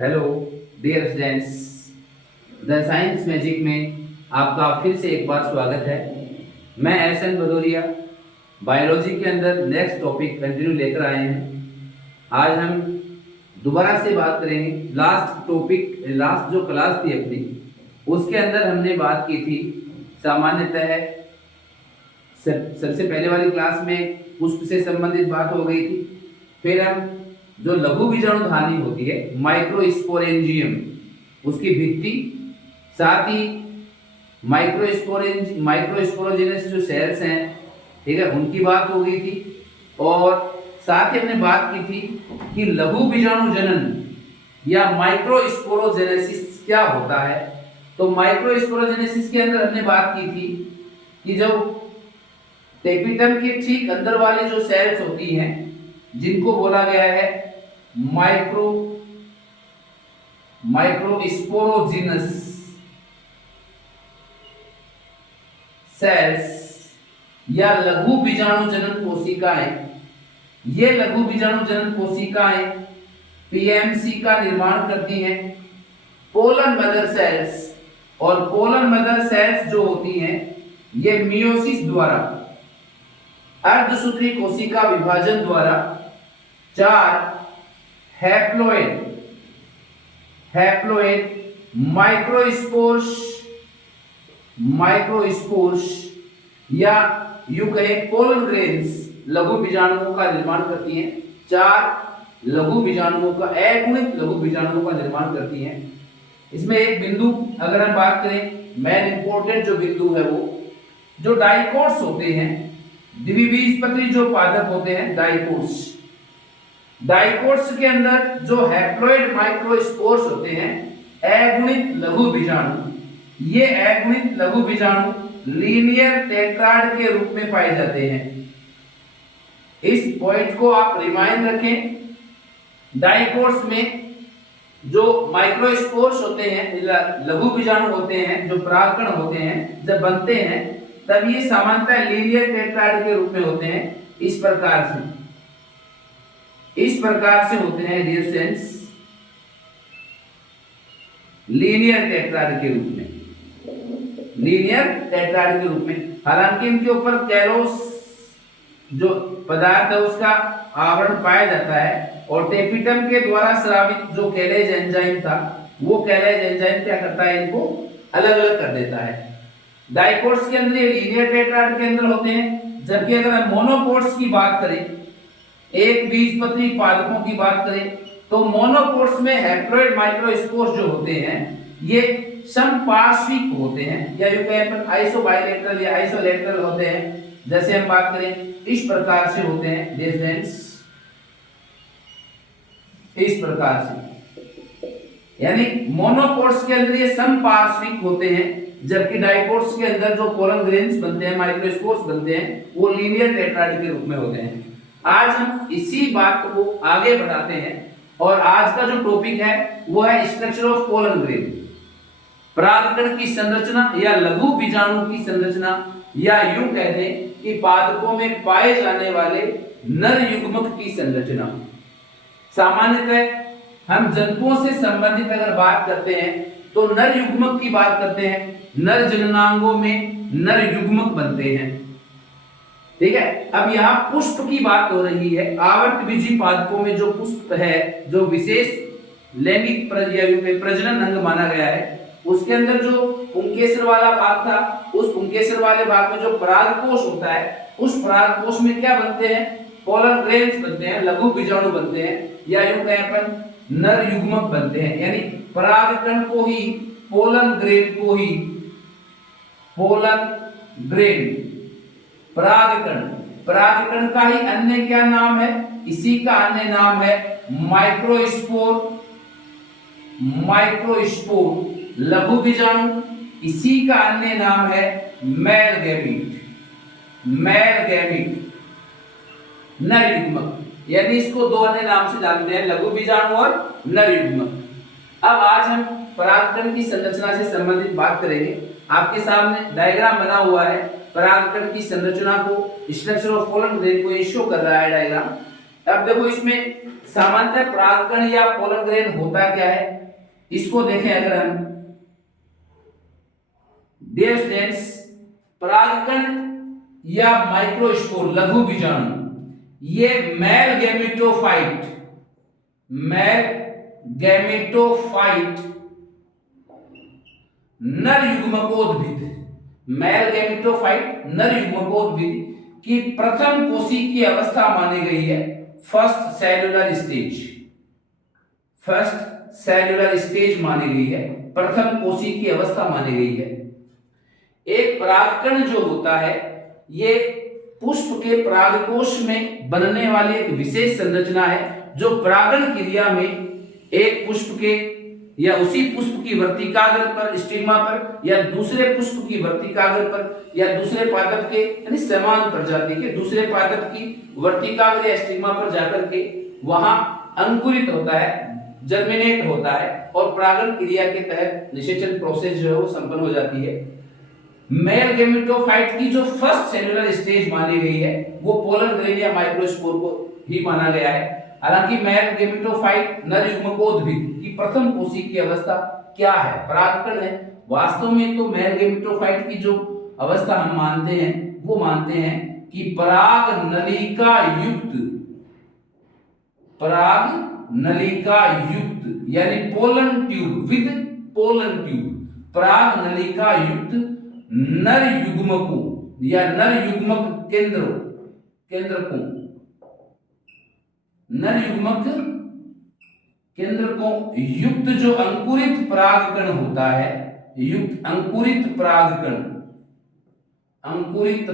Hello dear students, the science magic में आपका फिर से एक बार स्वागत है। मैं एहसन भदौरिया बायोलॉजी के अंदर नेक्स्ट टॉपिक कंटिन्यू लेकर आए हैं। आज हम दोबारा से बात करेंगे। लास्ट जो क्लास थी अपनी, उसके अंदर हमने बात की थी सामान्यतः सबसे पहले वाली क्लास में पुष्प से संबंधित बात हो गई थी। फिर हम जो लघु बीजाणुधानी होती है माइक्रोस्पोरेंजियम, उसकी भित्ति, साथ ही माइक्रोस्पोरोजेनस जो सेल्स हैं, ठीक है, उनकी बात हो गई थी। और साथ ही हमने बात की थी कि लघु बीजाणु जनन या माइक्रोस्पोरोजेनेसिस क्या होता है। तो माइक्रोस्पोरोजेनेसिस के अंदर हमने बात की थी कि जब टेपिटम के ठीक अंदर वाले जो सेल्स होती हैं, जिनको बोला गया है माइक्रोस्पोरोजिनस सेल्स या लघु बीजाणु जनन कोशिकाएं, ये लघु बीजाणु जनन कोशिकाएं पीएमसी का निर्माण करती हैं। पोलन मदर सेल्स, और पोलन मदर सेल्स जो होती हैं ये मियोसिस द्वारा, अर्धसूत्री कोशिका विभाजन द्वारा 4 हैप्लोइड माइक्रोस्पोर्स या यूं कहें पोलन ग्रेन्स लघु बीजाणुओं का निर्माण करती हैं। 4 लघु बीजाणुओं का, अगुणित लघु बीजाणुओं का निर्माण करती हैं। इसमें एक बिंदु अगर हम बात करें, मेन इंपॉर्टेंट जो बिंदु है वो जो डाइकोट्स होते हैं, द्विबीजपत्री जो पादप होते हैं डाइकोट्स के अंदर जो हैप्लोइड माइक्रोस्पोर्स होते हैं, अगुणित लघु बीजाणु, ये अगुणित लघु बीजाणु लीनियर टेट्राड के रूप में पाए जाते हैं। इस पॉइंट को आप रिमाइंड रखें। डाइकोट्स में जो माइक्रोस्पोर्स होते हैं, लघु बीजाणु होते हैं, जो परागकण होते हैं, जब बनते हैं तब ये सामान्यतः लीनियर टेट्राड के रूप में होते हैं। इस प्रकार से होते हैं डियर स्टूडेंट्स, लीनियर टेट्राड के रूप में, हालांकि इनके ऊपर कैलोस जो पदार्थ है उसका आवरण पाया जाता है, और टेपिटम के द्वारा स्रावित जो कैलेज एंजाइम था, वो कैलेज एंजाइम क्या करता है, इनको अलग अलग कर देता है। डाइकोट्स के अंदर ये लीनियर टेट्राड के अंदर होते हैं, जबकि अगर हम मोनोकोट्स की बात करें, एक बीजपत्री पादपों की बात करें, तो मोनोकोट्स में हैप्लोइड माइक्रोस्पोर्स जो होते हैं ये समपार्श्विक होते हैं, या यूं कहें आइसोबाइलेटरल या आइसोलेटरल होते हैं। जैसे हम बात करें इस प्रकार से होते हैं डिस्टेंस, इस प्रकार से, यानी मोनोकोट्स के अंदर ये समपार्श्विक होते हैं, जबकि डाइकोट्स के अंदर जो पोलन ग्रेन्स बनते हैं, माइक्रोस्पोर्स बनते हैं, वो लीनियर टेट्राड के रूप में होते हैं। आज हम इसी बात को आगे बढ़ाते हैं, और आज का जो टॉपिक है वो है स्ट्रक्चर ऑफ पोलन ग्रेन, परागकण की संरचना या लघु बीजाणु की संरचना, या यूं कह दें कि पादपों में पाए जाने वाले नर युग्मक की संरचना। सामान्यतः हम जंतुओं से संबंधित अगर बात करते हैं तो नर युग्मक की बात करते हैं। नर जननांगों में नर युग्मक बनते हैं, ठीक है। अब यहाँ पुष्प की बात हो रही है। आवर्तबीजी पादपों में जो पुष्प है, जो विशेष लैंगिक प्रजनन अंग माना गया है, उसके अंदर जो पुंकेसर वाला भाग था, उस पुंकेसर वाले भाग में जो परागकोश होता है, उस परागकोश में क्या बनते हैं, पोलन ग्रेन्स बनते हैं, लघु बीजाणु बनते हैं, या यूं कहें अपन नर युग्मक बनते हैं। यानी परागकण को ही, पोलन ग्रेन को ही, पोलन ग्रेन परागकण का ही अन्य क्या नाम है, इसी का अन्य नाम है माइक्रोस्पोर लघु बीजाणु, इसी का अन्य नाम है मेल गैमीट नर युग्मक। यानी इसको दो अन्य नाम से जानते हैं, लघु बीजाणु और नर युग्मक। अब आज हम परागकण की संरचना से संबंधित बात करेंगे। आपके सामने डायग्राम बना हुआ है परागकण की संरचना को, स्ट्रक्चर ऑफ पोलन ग्रेन को ये शो कर रहा है डायग्राम। अब देखो इसमें सामान्यतः परागकण या पोलन ग्रेन होता क्या है, इसको देखें अगर हम। डियर स्टूडेंट्स, परागकण या माइक्रोस्पोर लघु बीजाणु ये मेल गैमेटोफाइट नर युग्मकोद्भिद की प्रथम कोशिकीय अवस्था मानी गई है। फर्स्ट सेल्यूलर स्टेज मानी गई है, प्रथम कोशिकीय अवस्था मानी गई है। एक परागकण जो होता है ये पुष्प के परागकोश में बनने वाली एक विशेष संरचना है जो परागण क्रिया में एक पुष्प के या उसी पुष्प की वर्तिकाग्र पर स्टिग्मा पर या दूसरे पुष्प की वर्तिकाग्र पर या दूसरे पादप के यानी समान प्रजाति के दूसरे पादप की वर्तिकाग्र या स्टिग्मा पर जाकर के वहां अंकुरित होता है, जर्मिनेट होता है और परागण क्रिया के तहत निषेचन प्रोसेस जो है वो संपन्न हो जाती है। मेल गैमेटोफाइट की जो फर्स्ट सेलुलर स्टेज मानी गई है वो पोलन ग्रेन या माइक्रोस्पोर को ही माना गया है। हालांकि मेल गैमेटोफाइट नर युग्मकोद्भिद की प्रथम कोशिकीय अवस्था क्या है, परागकण है। वास्तव में तो मेल गैमेटोफाइट की जो अवस्था हम मानते हैं वो मानते हैं कि पराग नलिका युक्त यानी पोलन ट्यूब पराग नलिका युक्त नर युग्मकों या नर युग्मक केंद्रकों युक्त जो अंकुरित परागकण होता है, अंकुरित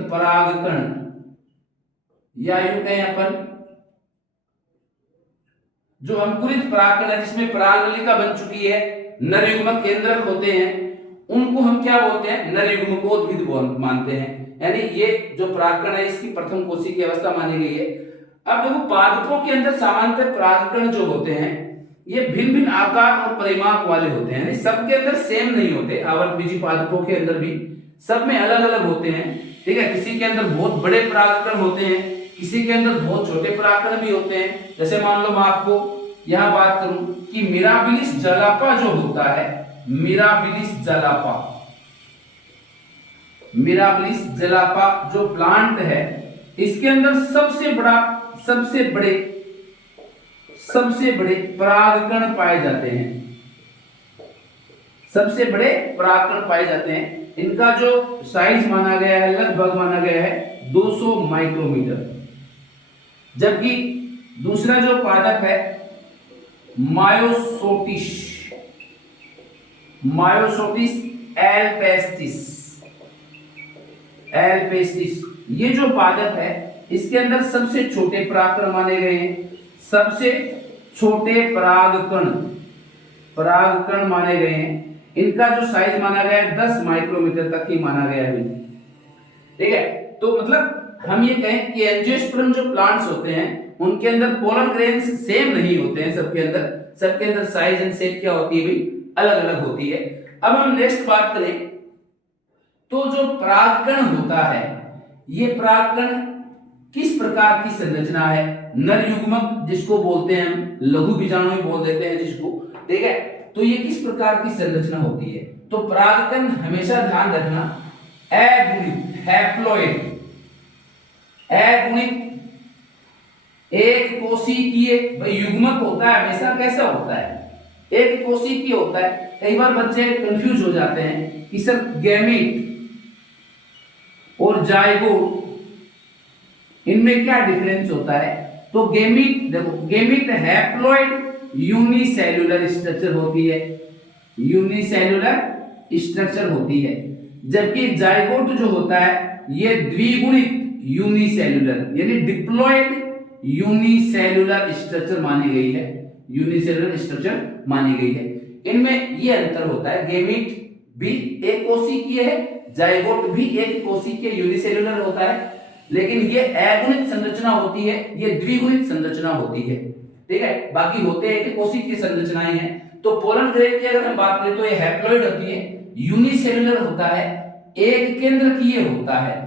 परागकण या यूं कहें अपन जो अंकुरित परागकण है जिसमें परागनलिका बन चुकी है, नर युग्मक केंद्रक होते हैं, उनको हम क्या बोलते हैं, नर युग्मकोद्भिद मानते हैं। यानी ये जो परागकण है इसकी प्रथम कोशिकीय अवस्था मानी गई है। अब देखो पादपों के अंदर सामान्यतः परागकण जो होते हैं ये भिन्न भिन्न आकार और परिमाप वाले होते हैं, यानी सबके अंदर सेम नहीं होते। आवर्तबीजी पादपों के अंदर भी सब में अलग अलग होते हैं, ठीक है। किसी के अंदर बहुत बड़े परागकण होते हैं, किसी के अंदर बहुत छोटे परागकण भी होते हैं। जैसे मान लो मैं आपको यहाँ बात करूं कि मिराबिलिस जलापा जो होता है, मिराबिलिस जलापा जो प्लांट है इसके अंदर सबसे बड़े परागकण पाए जाते हैं, सबसे बड़े परागकण पाए जाते हैं। इनका जो साइज माना गया है लगभग माना गया है 200 माइक्रोमीटर। जबकि दूसरा जो पादप है मायोसोटिस एल्पेस्टिस ये जो पादप है इसके अंदर सबसे छोटे परागकण माने गए हैं, सबसे छोटे परागकण माने गए हैं। इनका जो साइज माना गया है 10 माइक्रोमीटर तक ही माना गया है, ठीक है। तो मतलब हम ये कहें कि एंजियोस्पर्म जो प्लांट्स होते हैं उनके अंदर पोलन ग्रेन्स सेम नहीं होते हैं, सबके अंदर साइज एंड शेप क्या होती है भाई, अलग अलग होती है। अब हम नेक्स्ट बात करें तो जो परागकण होता है ये परागकण किस प्रकार की संरचना है, नर युग्मक जिसको बोलते हैं हम, लघु बीजाणु भी बोल देते हैं जिसको, ठीक है। तो ये किस प्रकार की संरचना होती है, तो परागकण हमेशा ध्यान रखना अगुणित हैप्लॉइड एक कोशिकीय भाई युग्मक होता है, हमेशा कैसा होता है, एक कोशिकीय होता है। कई बार बच्चे कंफ्यूज हो जाते हैं कि सर गैमीट और जायगोट इनमें क्या डिफरेंस होता है। तो गैमीट देखो, गैमीट हैप्लॉइड यूनिसेल्युलर स्ट्रक्चर होती है, जबकि जायगोट जो होता है ये द्विगुणित यूनिसेल्युलर यानी डिप्लॉइड यूनिसेल्युलर स्ट्रक्चर मानी गई है। इनमें ये अंतर होता है, गैमीट भी एक कोशिकीय है, जायगोट भी एक कोशिकीय यूनिसेल्युलर होता है, लेकिन ये अगुणित संरचना होती है, ये द्विगुणित संरचना होती है, ठीक है। बाकी होते हैं कि कोशिकीय संरचनाएं हैं। तो पोलन ग्रेन की अगर हम बात करें तो ये हैप्लॉइड होती है, यूनिसेल्युलर होता है, एक केंद्रकीय होता है,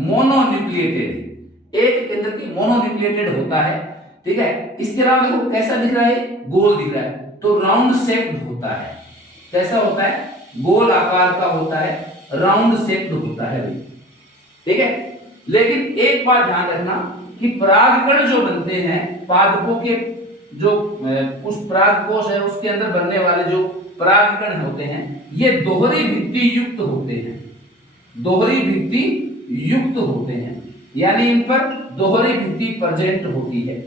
मोनोन्यूक्लिएटेड एक केंद्र की मोनोन्यूक्लिएटेड होता है, ठीक है। इसके अलावा देखो कैसा दिख रहा है, गोल दिख रहा है, तो राउंड शेप्ड होता है। कैसा होता है, गोल आकार का होता है, राउंड शेप्ड होता है भाई, ठीक है। लेकिन एक बात ध्यान रखना कि परागकण जो बनते हैं पादपों के, जो पुष्प परागकोश है उसके अंदर बनने वाले जो परागकण होते हैं ये दोहरी भित्ति युक्त होते हैं, दोहरी भित्ति युक्त होते हैं, यानी इन पर दोहरी भित्ति प्रेजेंट होती है।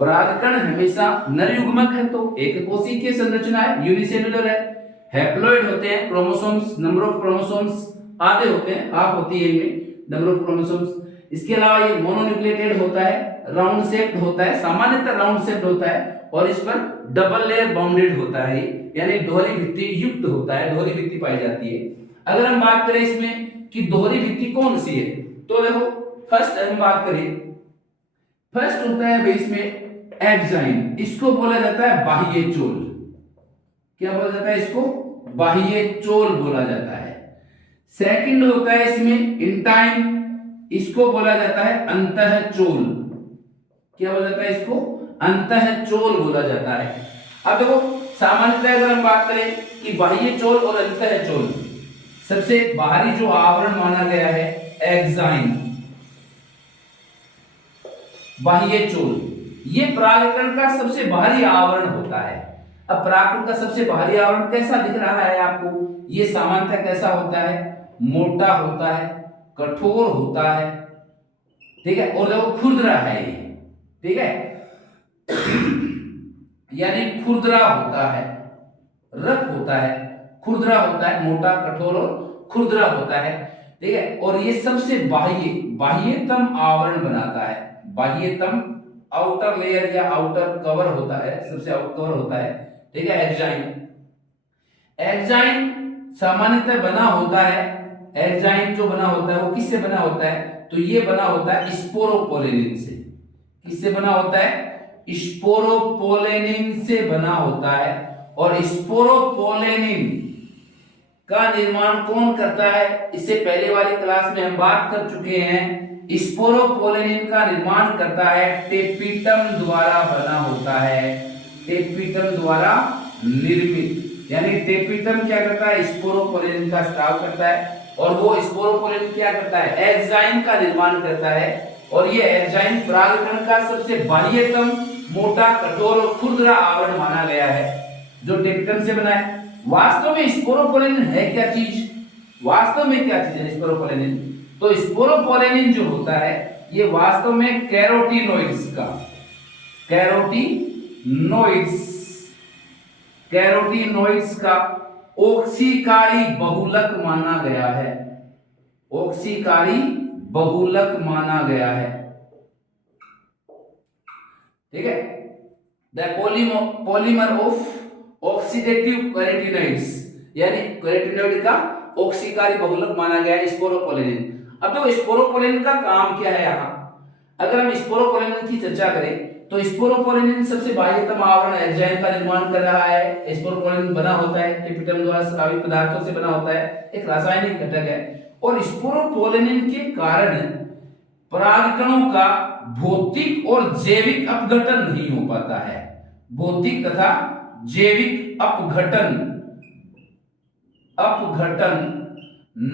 परागकण हमेशा नर युग्मक है तो एक कोशिकीय संरचना है, यूनिसेलुलर है। हैप्लॉइड होते हैं, क्रोमोसोम्स, नंबर ऑफ क्रोमोसोम्स आधे होते हैं, हाफ होती है इनमें नंबर ऑफ क्रोमोसोम्स। इसके अलावा ये मोनोन्यूक्लिएटेड होता है, राउंड शेप्ड होता है, सामान्यतः राउंड शेप्ड होता है, और इस पर डबल लेयर बाउंडेड होता है, यानी दोहरी भित्ति युक्त होता है, दोहरी भित्ति पाई जाती है। अगर हम बात करें इसमें कि दोहरी भित्ति कौन सी है, तो देखो फर्स्ट हम बात करें, फर्स्ट होता है भाई इसमें एक्साइन, इसको बोला जाता है बाह्य चोल। क्या बोला जाता है इसको, बाह्य चोल बोला जाता है। सेकंड होता है इसमें इंटाइन, इसको बोला जाता है अंतःचोल। क्या बोला जाता है इसको, अंतःचोल बोला जाता है। अब देखो सामान्यतः अगर हम बात करें कि बाह्य चोल और अंतःचोल, सबसे बाहरी जो आवरण माना गया है एक्साइन, बाह्य चोल, ये परागकण का सबसे बाहरी आवरण होता है। अब परागकण का सबसे बाहरी आवरण कैसा दिख रहा है आपको, ये सामान्यतः कैसा होता है, मोटा होता है, कठोर होता है, ठीक है, और देखो खुरदरा है ये, ठीक है यानी खुरदरा होता है, रफ होता है, खुरदरा होता है, मोटा, कठोर और खुरदरा होता है, ठीक है। और ये सबसे बाह्यतम आवरण बनाता है, बाह्यतम आउटर लेयर या आउटर कवर होता है, सबसे आउटर कवर होता है, ठीक है, एक्साइन। एक्साइन सामान्यतः बना होता है, एक्साइन जो बना होता है वो किससे बना होता है, तो ये बना होता है स्पोरोपोलेनिन से। किससे बना होता है, स्पोरोपोलेनिन से बना होता है। और स्पोरोपोलेनिन का निर्माण कौन करता है, इससे पहले वाली क्लास में हम बात कर चुके हैं। स्पोरोपोलेनिन का निर्माण करता है टेपिटम द्वारा बना होता है, टेपिटम द्वारा निर्मित, यानी टेपिटम क्या करता है, स्पोरोपोलेनिन का स्राव करता है, और वो स्पोरोपोलेनिन क्या करता है, एक्साइन का निर्माण करता है। और ये एक्साइन परागकण का सबसे बाह्यतम, मोटा, कठोर और खुरदरा आवरण माना गया है जो टेपिटम से बना है। वास्तव में स्पोरोपोलेनिन है क्या चीज, वास्तव में क्या चीज है स्पोरोपोलेनिन, तो स्पोरोपोलेनिन जो होता है ये वास्तव में कैरोटीनोइड्स का, कैरोटीनोइड्स का ऑक्सीकारी बहुलक माना गया है, ऑक्सीकारी बहुलक माना गया है, ठीक है। The polymer of oxidative carotenoids, यानी कैरोटीनोइड का ऑक्सीकारी बहुलक माना गया है स्पोरोपोलेनिन। अब देखो स्पोरोपोलेनिन का काम क्या है यहाँ, अगर हम स्पोरोपोलेनिन की चर्चा करें तो स्पोरोपोलेनिन सबसे बाह्यतम आवरण एक्साइन का निर्माण कर रहा है। स्पोरोपोलेनिन बना होता है टेपिटम द्वारा स्रावित पदार्थों से बना होता है, एक रासायनिक घटक है। और स्पोरोपोलेनिन के कारण परागकणों का भौतिक और जैविक अपघटन नहीं हो पाता है, भौतिक तथा जैविक अपघटन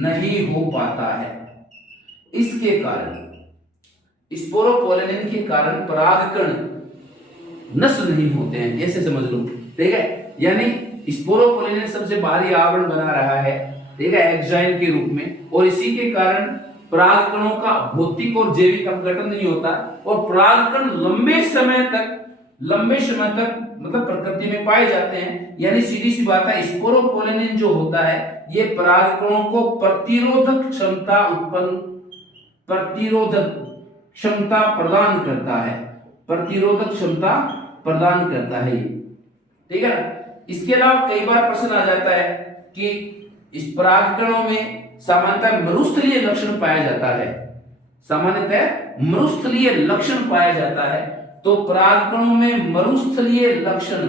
नहीं हो पाता है। इसके कारण, स्पोरोपोलेनिन के कारण परागकण नष्ट नहीं होते हैं, ऐसे समझ लो, ठीक है। यानी स्पोरोपोलेनिन सबसे बाहरी आवरण बना रहा है, ठीक है, एक्साइन के रूप में, और इसी के कारण परागकणों का भौतिक और जैविक अपघटन नहीं होता, और परागकण लंबे समय तक मतलब प्रकृति में पाए जाते हैं। यानी सीधी सी बात है, स्पोरोपोलेनिन जो होता है ये परागकणों को प्रतिरोधक क्षमता प्रदान करता है, प्रतिरोधक क्षमता प्रदान करता है ये, ठीक है। इसके अलावा कई बार प्रश्न आ जाता है कि इस परागकणों में सामान्यतः मरुस्थलीय लक्षण पाया जाता है, सामान्यतः मरुस्थलीय लक्षण पाया जाता है। तो परागकणों में मरुस्थलीय लक्षण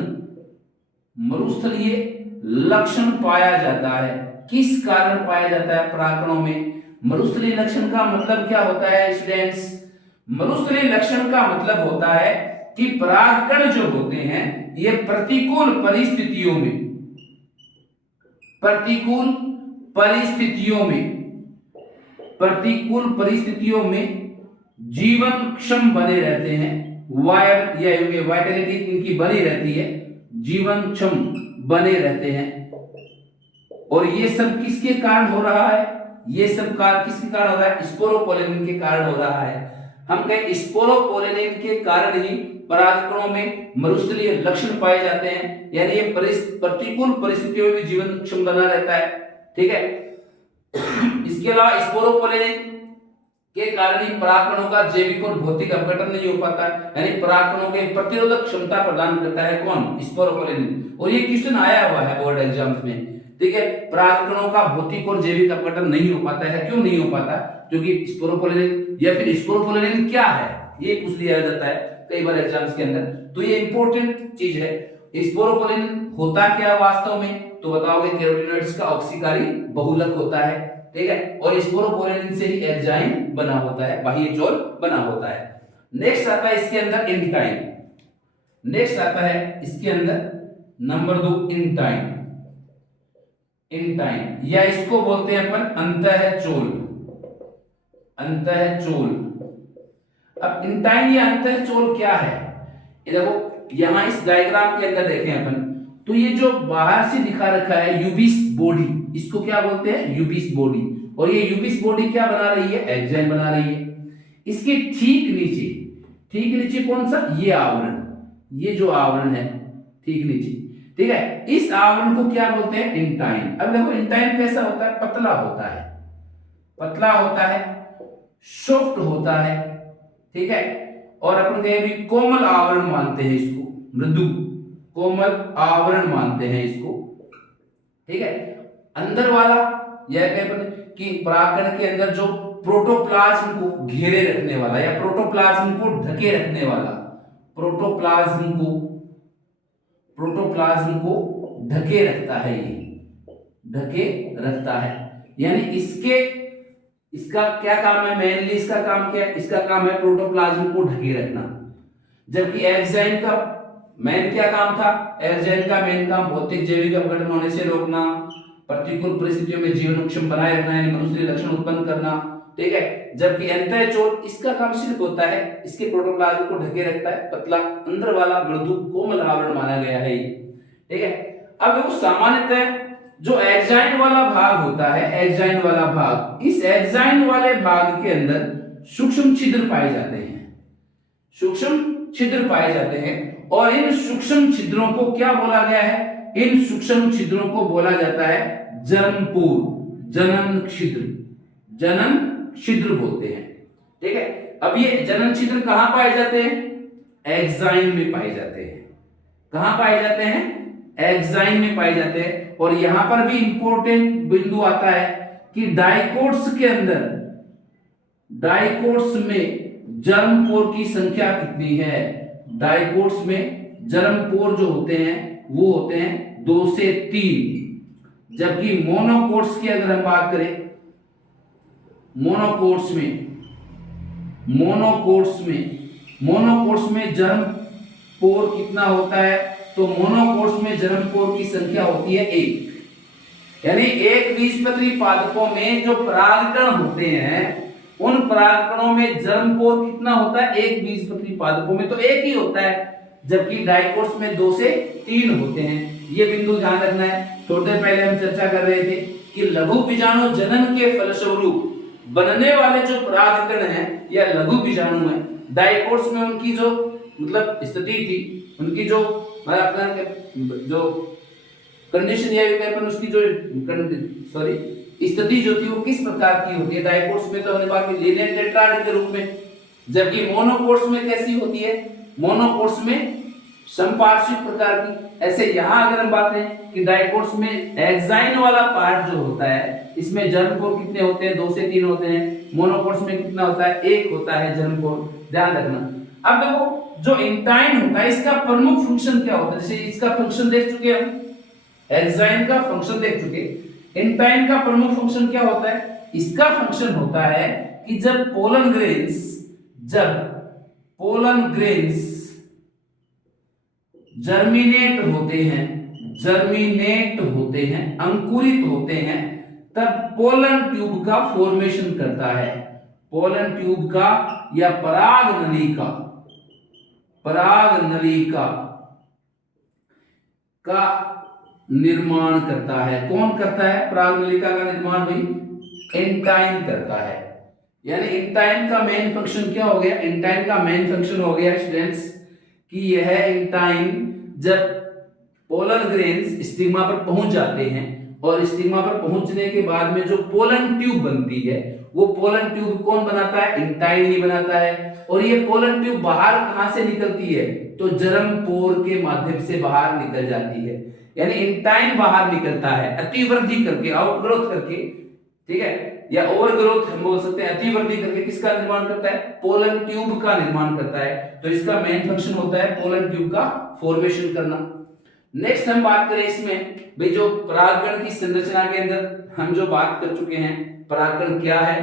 पाया जाता है। किस कारण पाया जाता है परागकणों में, मरुस्थलीय लक्षण का मतलब क्या होता है स्टूडेंट्स? मरुस्थलीय लक्षण का मतलब होता है कि परागकण जो होते हैं ये प्रतिकूल परिस्थितियों में जीवन क्षम बने रहते हैं। वाइटलिटी इनकी बनी रहती है, जीवन क्षम बने रहते हैं। और ये सब किसके कारण हो रहा है? ये सब किसके कारण हो रहा है? स्पोरोपोलेनिन के कारण हो रहा है। हम कहें स्पोरोपोलेनिन के कारण ही परागकणों में मरुस्थलीय लक्षण पाए जाते हैं, यानी ये प्रतिकूल परिस्थितियों में जीवन क्षम बना रहता है। ठीक है। इसके अलावा स्पोरोपोलेनिन के कारण ही परागकणों का जैविक और भौतिक अपघटन नहीं हो पाता है, यानी परागकणों के प्रतिरोधक क्षमता प्रदान करता है कौन? स्पोरोपोलेनिन। और ये क्वेश्चन आया हुआ है बोर्ड एग्जाम्स में। ठीक है। परागकणों का भौतिक और जैविक अपघटन नहीं हो पाता है। क्यों नहीं हो पाता? क्योंकि स्पोरोपोलेनिन या फिर स्पोरोपोलेनिन क्या है ये पूछ लिया जाता है कई बार एग्जाम्स के अंदर, तो ये इंपॉर्टेंट चीज है। स्पोरोपोलेनिन होता क्या वास्तव में? तो बताओगे कैरोटीनॉइड्स का ऑक्सीकारी बहुलक होता है। ठीक है। और स्पोरोपोलेनिन से ही एंजाइम बना होता है, बाह्य चोल बना होता है। नेक्स्ट आता है इसके अंदर इंटाइन। नेक्स्ट आता है इसके अंदर नंबर 2 इंटाइन। इंटाइन या इसको बोलते हैं अपन अंतःचोल। अंतःचोल। अब इंटाइन या अंतःचोल क्या है? ये देखो यहां इस डायग्राम के अंदर देखें अपन, तो ये जो बाहर से दिखा रखा है यूबिस बॉडी, इसको क्या बोलते हैं? यूबिस बॉडी। और ये यूबिस बॉडी क्या बना रही है? एंजाइम बना रही है। इसके ठीक नीचे कौन सा? ये आवरण, ये जो आवरण है ठीक नीचे। ठीक है। इस आवरण को क्या बोलते हैं? इंटाइन। अब देखो इंटाइन कैसा होता है? पतला होता है, पतला होता है, सॉफ्ट होता है। ठीक है। और अपन कहीं भी कोमल आवरण मानते हैं इसको, मृदु कोमल आवरण मानते हैं इसको। ठीक है। अंदर वाला यह कहते कि परागकण के अंदर जो प्रोटोप्लाज्म को घेरे रखने वाला या प्रोटोप्लाज्म को ढके रखने वाला, प्रोटोप्लाज्म को ढके रखता है, ये ढके रखता है। यानी इसका क्या काम है? मेनली इसका काम क्या है? इसका काम है प्रोटोप्लाज्म को ढके रखना। जबकि एंजाइम का मेन क्या काम था? एंजाइम का मेन काम भौतिक जैविक अपघटन होने से रोकना, प्रतिकूल परिस्थितियों में जीवनक्षम बनाए रखना, यानी मनुष्य लक्षण उत्पन्न करना। ठीक है। जबकि अंतःचोल इसका काम सिर्फ होता है इसके प्रोटोप्लाज्म को ढके रखता है, पतला अंदर वाला मृदु कोमल आवरण माना गया है। ठीक है। अब वो सामान्यतः जो एंजाइम वाला भाग होता है, एंजाइम वाला भाग, इस एंजाइम वाले भाग के अंदर सूक्ष्म छिद्र पाए जाते हैं, सूक्ष्म छिद्र पाए जाते हैं। और इन सूक्ष्म छिद्रों को क्या बोला गया है? इन सूक्ष्म छिद्रों को बोला जाता है जननपोर, जनन छिद्र, जनन छिद्र बोलते हैं। ठीक है। अब ये जनन छिद्र कहां पाए जाते हैं? एंजाइम में पाए जाते हैं। कहां पाए जाते हैं? एंजाइम में पाए जाते हैं। और यहां पर भी इंपॉर्टेंट बिंदु आता है कि डाइकोट्स के अंदर, डाइकोट्स में जर्म पोर की संख्या कितनी है? डाइकोट्स में जर्म पोर जो होते हैं वो होते हैं 2 से 3। जबकि मोनोकोट्स की अगर हम बात करें, मोनोकोट्स में जर्म पोर कितना होता है? तो मोनोकोट्स में जर्म पोर की संख्या होती है 1। यानी एक बीजपत्री पादपों में जो परागकण होते हैं उन परागकणों में जर्म पोर कितना होता है? एक बीजपत्री पादपों में तो 1 ही होता है, जबकि डाइकोट्स में 2 से 3 होते हैं। ये बिंदु ध्यान रखना है। थोड़ी देर पहले हम चर्चा कर रहे थे कि लघु बीजाणु जनन के फलस्वरूप बनने वाले जो परागकण हैं या लघु बीजाणु हैं, डाइकोट्स में उनकी जो मतलब स्थिति थी, उनकी जो कंडीशन या अपन उसकी जो स्थिति जो थी वो किस प्रकार की होती है? डाइकोट्स में तो हमने बात की लीनियर टेट्राहेड्रल के रूप में, जबकि मोनोकोट्स में कैसी होती है? मोनोकोट्स में समपार्श्विक प्रकार की। ऐसे यहां अगर हम बात करें कि डाइकोट्स में एंजाइम वाला पार्ट जो होता है इसमें जर्म पोर कितने होते हैं? 2 से 3 होते हैं। मोनोकोट्स में कितना होता है? 1 होता है जर्म पोर, ध्यान रखना। अब देखो जो इंटाइन होता है इसका प्रमुख फंक्शन क्या होता है? जैसे इसका फंक्शन देख चुके हम, एंजाइम का फंक्शन देख चुके, इंटाइन का प्रमुख फंक्शन क्या होता है? इसका फंक्शन होता है कि जब पोलन ग्रेन्स जर्मिनेट होते हैं, अंकुरित होते हैं, तब पोलन ट्यूब का फॉर्मेशन करता है। पोलन ट्यूब का या पराग नलिका का निर्माण करता है। कौन करता है पराग नलिका का निर्माण? भाई एंटाइन करता है। यानी एंटाइन का मेन फंक्शन क्या हो गया? एंटाइन का मेन फंक्शन हो गया स्टूडेंट्स कि यह एंटाइन जब पोलन ग्रेन्स स्टिग्मा पर पहुंच जाते हैं और स्टिग्मा पर पहुंचने के बाद में जो पोलन ट्यूब बनती है, वो पोलन ट्यूब कौन बनाता है? एंटाइन ही बनाता है। और ये पोलन ट्यूब बाहर कहां से निकलती है? तो जर्म पोर के माध्यम से बाहर निकल जाती है। यानी एंटाइन बाहर निकलता है अतिवृद्धि करके, आउटग्रोथ करके, ठीक है, या ओवरग्रोथ हम बोल सकते हैं। अतिवृद्धि करके किसका निर्माण करता है? पोलन ट्यूब का निर्माण करता है। तो इसका मेन फंक्शन होता है पोलन ट्यूब का फॉर्मेशन करना। नेक्स्ट हम बात करें इसमें, भाई जो परागकण की संरचना के अंदर हम जो बात कर चुके हैं, परागकण क्या है,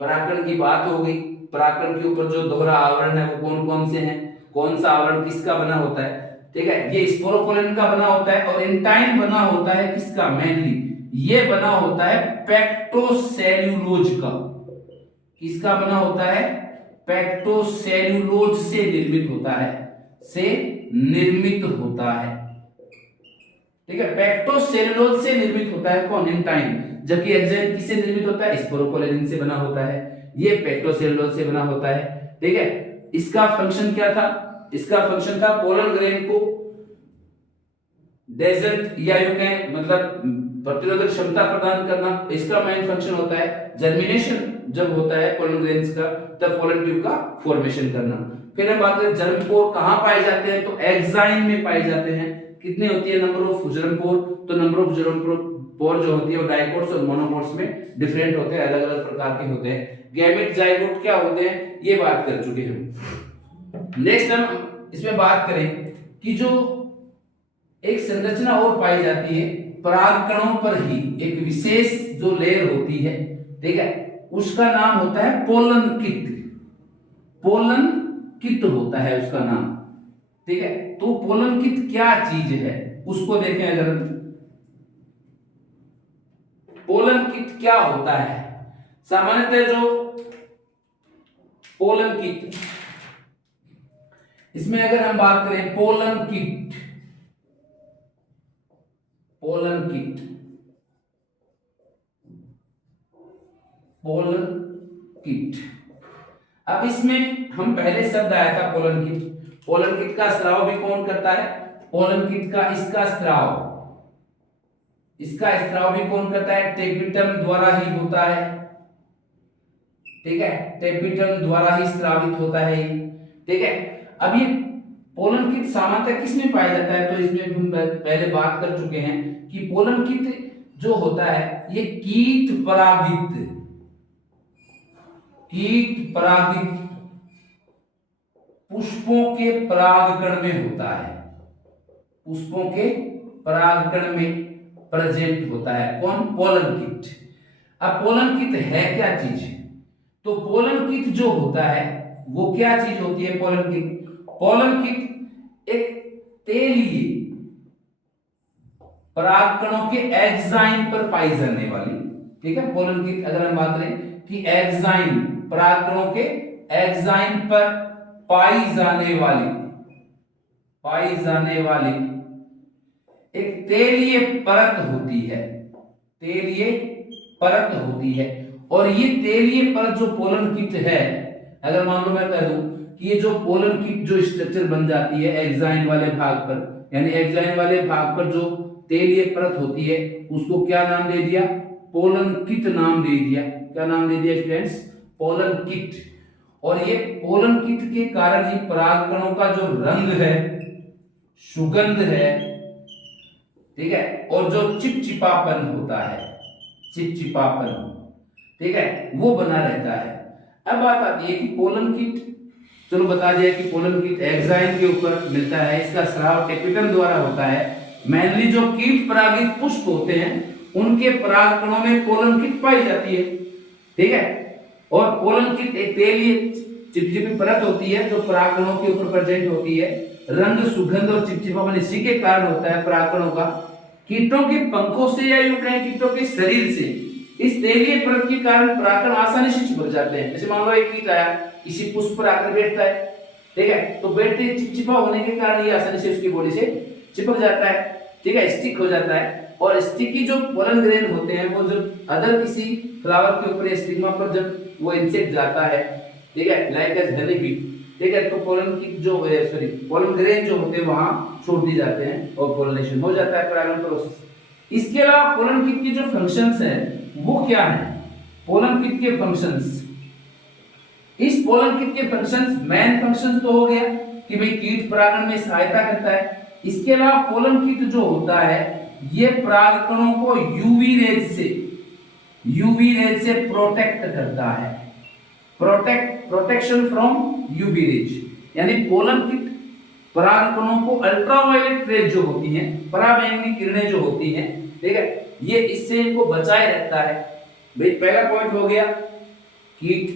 परागकण की बात हो गई। परागकण के ऊपर जो दोहरा आवरण है वो कौन कौन से हैं, कौन सा आवरण किसका बना होता है, ठीक है, ये स्पोरोपोलन का बना होता है। और एंटाइन बना होता है किसका? मेनली ये बना होता है पेक्टोसेल्यूलोज का। किसका बना होता है? पेक्टोसेल्यूलोज से निर्मित होता है, ठीक है। पेक्टोसेल्यूलोज से निर्मित होता है कौन? एंटाइन। जबकि एंजाइम किससे निर्मित होता है? स्पोरोपोलेनिन से बना होता है। ये पेक्टोसेल्यूलोज से बना होता है, ठीक है। इसका फंक्शन क्या था? इसका फंक्शन था पोलन ग्रेन को डेजर्ट या यूं कहें मतलब प्रतिरोधक क्षमता प्रदान करना। इसका मेन फंक्शन होता है जर्मिनेशन जब होता है पोलन ग्रेन्स का, तब पोलन ट्यूब का फॉर्मेशन करना। फिर हम बात करें जर्म पोर कहां पाए जाते हैं, तो एक्साइन में पाए जाते हैं। कितने होती है नंबर ऑफ जर्म पोर? तो नंबर ऑफ जर्म पोर जो होती है वो डाइकोट्स और मोनोकोट्स में डिफरेंट होते हैं, अलग अलग प्रकार के होते हैं। गैमेट जाइगोट क्या होते हैं ये बात कर चुके हैं। नेक्स्ट हम इसमें बात करें कि जो एक संरचना और पाई जाती है परागकणों पर ही, एक विशेष जो लेयर होती है, ठीक है, उसका नाम होता है पोलन किट। पोलन किट होता है उसका नाम, ठीक है। तो पोलन किट क्या चीज है उसको देखें। अगर पोलन किट क्या होता है, सामान्यतः जो पोलन किट, इसमें अगर हम बात करें पोलन किट, अब इसमें हम पहले शब्द आया था पोलन किट। पोलन किट का स्राव भी कौन करता है? पोलन किट का इसका स्राव भी कौन करता है? टेपिटम द्वारा ही होता है, ठीक है, टेपिटम द्वारा ही स्रावित होता है, ठीक है। अब ये पोलन किट सामान्यतः किसमें पाया जाता है? तो इसमें हम पहले बात कर चुके हैं कि पोलन किट जो होता है ये कीट परागित पुष्पों के परागकण में होता है, पुष्पों के परागकण में प्रेजेंट होता है। कौन? Pollen kit. अब पोलन किट है क्या चीज? तो पोलन किट जो होता है वो क्या चीज होती है? पोलन किट एक तेलीय परागकणों के एक्साइन पर पाई जाने वाली, ठीक है। पोलन किट अगर हम बात करें कि एक्साइन, परागकणों के एक्साइन पर पाई जाने वाली एक तेलीय परत होती है। और ये तेलीय परत जो पोलन किट है, अगर मान लो मैं कह दूं कि ये जो पोलन किट जो स्ट्रक्चर बन जाती है एक्साइन वाले भाग पर, यानी एक्साइन वाले भाग पर जो तेलीय परत होती है उसको क्या नाम दे दिया? पोलन किट नाम दे दिया। क्या नाम दे दिया स्टूडेंट्स? Pollen kit. और ये पोलन किट के कारण ही परागकणों का जो रंग है, सुगंध है, ठीक है, और जो चिपचिपापन होता है, ठीक है, वो बना रहता है। अब बात आती है कि पोलन किट, चलो बता दिया कि पोलन किट एक्साइन के ऊपर मिलता है, इसका स्राव टेपिटम द्वारा होता है। मेनली जो कीट परागित पुष्प होते हैं उनके परागकणों में पोलन किट पाई जाती है। ठीक है। और पोलन किट एक तेलीय चिपचिपी परत होती है जो परागकणों के ऊपर प्रेजेंट होती है। रंग, सुगंध और चिपचिपापन इसी के कारण होता है परागकणों का। कीटों के पंखों से या यूं कहें कीटों के शरीर से इस तेलीय परत के कारण परागकण आसानी से चिपक जाते हैं। जैसे मान लो एक कीट आया किसी पुष्प पर आकर बैठता है, ठीक है, तो बैठते चिपचिपा होने के कारण ये आसानी से उसकी बॉडी से चिपक जाता है, ठीक है, स्टिक हो जाता है। और स्टिकी जो पोलन ग्रेन होते हैं वो जब अदर किसी फ्लावर के ऊपर स्टिग्मा पर जब वो इंसेक्ट जाता है, ठीक है, लाइक एज हनी बी, ठीक है, तो पोलन की जो पोलन ग्रेन जो होते हैं वहां छोड़ दिए जाते हैं और पोलिनेशन हो जाता है, परागण प्रोसेस। इसके अलावा पोलन किट की जो फंक्शंस हैं वो क्या है? पोलन किट के फंक्शंस, इस पोलन किट के फंक्शंस, मेन फंक्शंस तो हो गया कि भाई कीट परागण में सहायता करता है। इसके अलावा पोलन किट जो होता है ये परागकणों को यूवी रेज से प्रोटेक्ट करता है। प्रोटेक्शन फ्रॉम यूवी रेज, यानी पोलन किट परागकणों को अल्ट्रावायलेट रेज जो होती हैं, पराबैंगनी किरणें जो होती हैं, ठीक है, ये इससे इनको बचाए रखता है। भाई पहला पॉइंट हो गया, कीट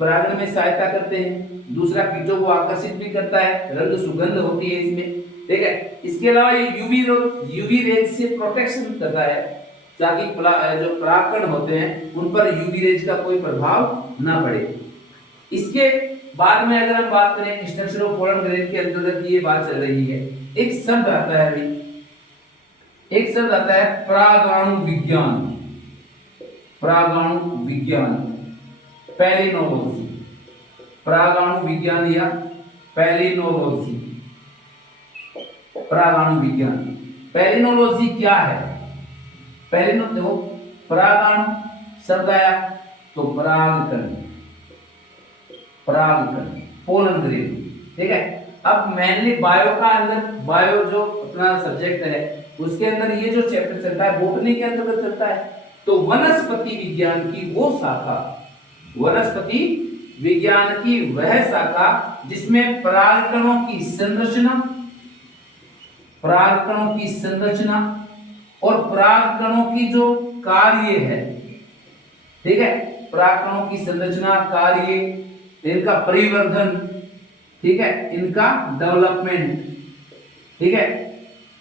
परागण में सहायता करते हैं। दूसरा, कीटों को आकर्षित भी करता है, रंग सुगंध होती है इसमें, ठीक है। इसके अलावा ये यूवी रेज से प्रोटेक्शन करता है ताकि जो परागकण होते हैं उन पर यूवी रेज का कोई प्रभाव ना पड़े। इसके बाद में अगर हम बात करें स्ट्रक्चर ऑफ पोलन ग्रेन के अंतर्गत ये बात चल रही है, एक शब्द आता है भाई, एक शब्द आता है परागाणु विज्ञान। परागाणु विज्ञान, पैलिनोलॉजी, परागाणु विज्ञान या पैलिनोलॉजी, परागाणु विज्ञान। पैलिनोलॉजी क्या है? देखो परागाणु शब्द आया तो परागकण, पोलन ग्रेन, ठीक है। अब मेनली बायो का अंदर, बायो जो अपना सब्जेक्ट है उसके अंदर ये जो चैप्टर चलता है बोटनी के अंतर्गत चलता है, तो वनस्पति विज्ञान की वो शाखा, वनस्पति विज्ञान की वह शाखा जिसमें परागकणों की संरचना, परागकणों की संरचना और परागकणों की जो कार्य है, ठीक है, परागकणों की संरचना, कार्य, इनका परिवर्धन, ठीक है, इनका डेवलपमेंट, ठीक है,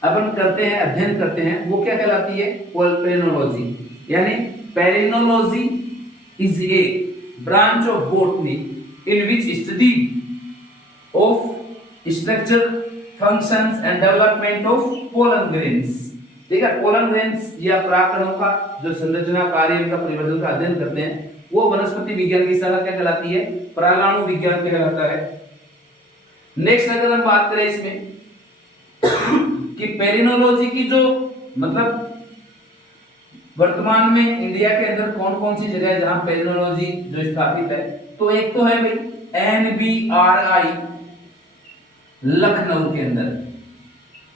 अपन करते हैं, अध्ययन करते हैं, वो क्या कहलाती है? पैलिनोलॉजी। यानी palynology is a branch of botany in which study of structure, functions and development of pollen grains, ठीक है। पोलन ग्रेन्स या परागकणों का जो संरचना, कार्य, इनका परिवर्तन का अध्ययन करते हैं वो वनस्पति विज्ञान की शाखा क्या कहलाती है? परागाणु विज्ञान कहलाता है। नेक्स्ट अगर हम बात करें इसमें कि पैलिनोलॉजी की जो मतलब वर्तमान में इंडिया के अंदर कौन कौन सी जगह है जहां पैलिनोलॉजी जो स्थापित है, तो एक तो है भाई NBRI लखनऊ के अंदर,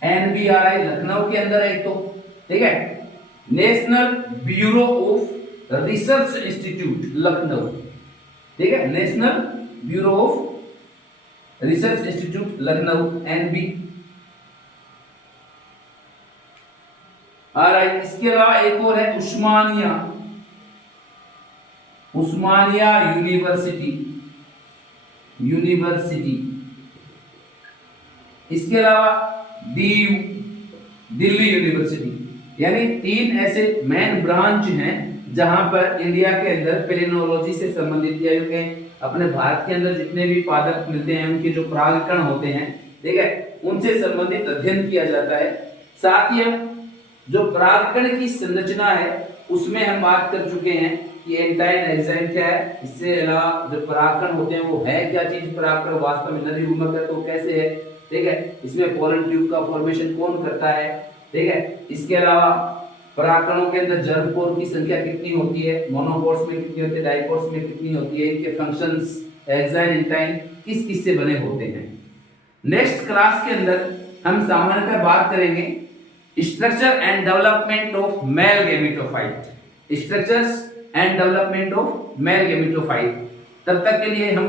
NBRI लखनऊ के अंदर है एक तो, ठीक है। National bureau of research institute Lucknow, ठीक है, national bureau of research institute Lucknow, NBRI। इसके अलावा एक और है उस्मानिया यूनिवर्सिटी। इसके अलावा DU दिल्ली यूनिवर्सिटी। यानी तीन ऐसे मेन ब्रांच हैं जहां पर इंडिया के अंदर पैलिनोलॉजी से संबंधित या अपने भारत के अंदर जितने भी पादप मिलते हैं उनके जो परागकण होते हैं, ठीक है, उनसे संबंधित अध्ययन किया जाता है। साथ ही हम जो परागकण की संरचना है उसमें हम बात कर चुके हैं कि एंटाइन एंजाइम क्या है, इससे अलावा जो परागकण होते हैं वो है क्या चीज, परागकण वास्तव में नर युग्मक है तो कैसे है, ठीक है, इसमें पोलन ट्यूब का फॉर्मेशन कौन करता है, ठीक है। इसके अलावा परागकणों के अंदर जर्मपोर की संख्या कितनी होती है, मोनोपोर्स में कितनी होती है, डाइपोर्स में कितनी होती है, इनके फंक्शंस एक्साइन एंटाइन किस किस से बने होते हैं। नेक्स्ट क्लास के अंदर हम सामान्यतः बात करेंगे structure and development of male gametophyte, structures and development of male gametophyte. तब तक के लिए हम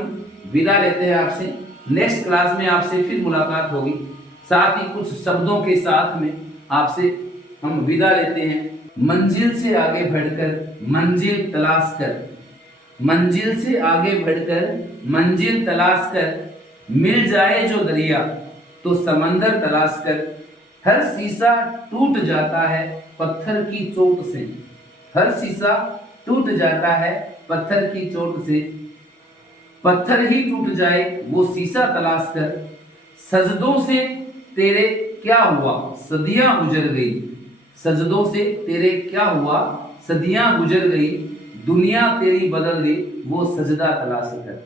विदा लेते हैं आपसे। नेक्स्ट क्लास में आपसे फिर मुलाकात होगी, साथ ही कुछ शब्दों के साथ में आपसे हम विदा लेते हैं। मंजिल से आगे बढ़कर मंजिल तलाश कर, मंजिल से आगे बढ़कर मंजिल तलाश कर, मिल जाए जो दरिया तो समंदर तलाश कर। हर शीशा टूट जाता है पत्थर की चोट से, हर शीशा टूट जाता है पत्थर की चोट से। पत्थर ही टूट जाए वो शीशा तलाश कर, सजदों से तेरे क्या हुआ सदियां गुजर गई, सजदों से तेरे क्या हुआ सदियां गुजर गई। दुनिया तेरी बदल दे वो सजदा तलाश कर।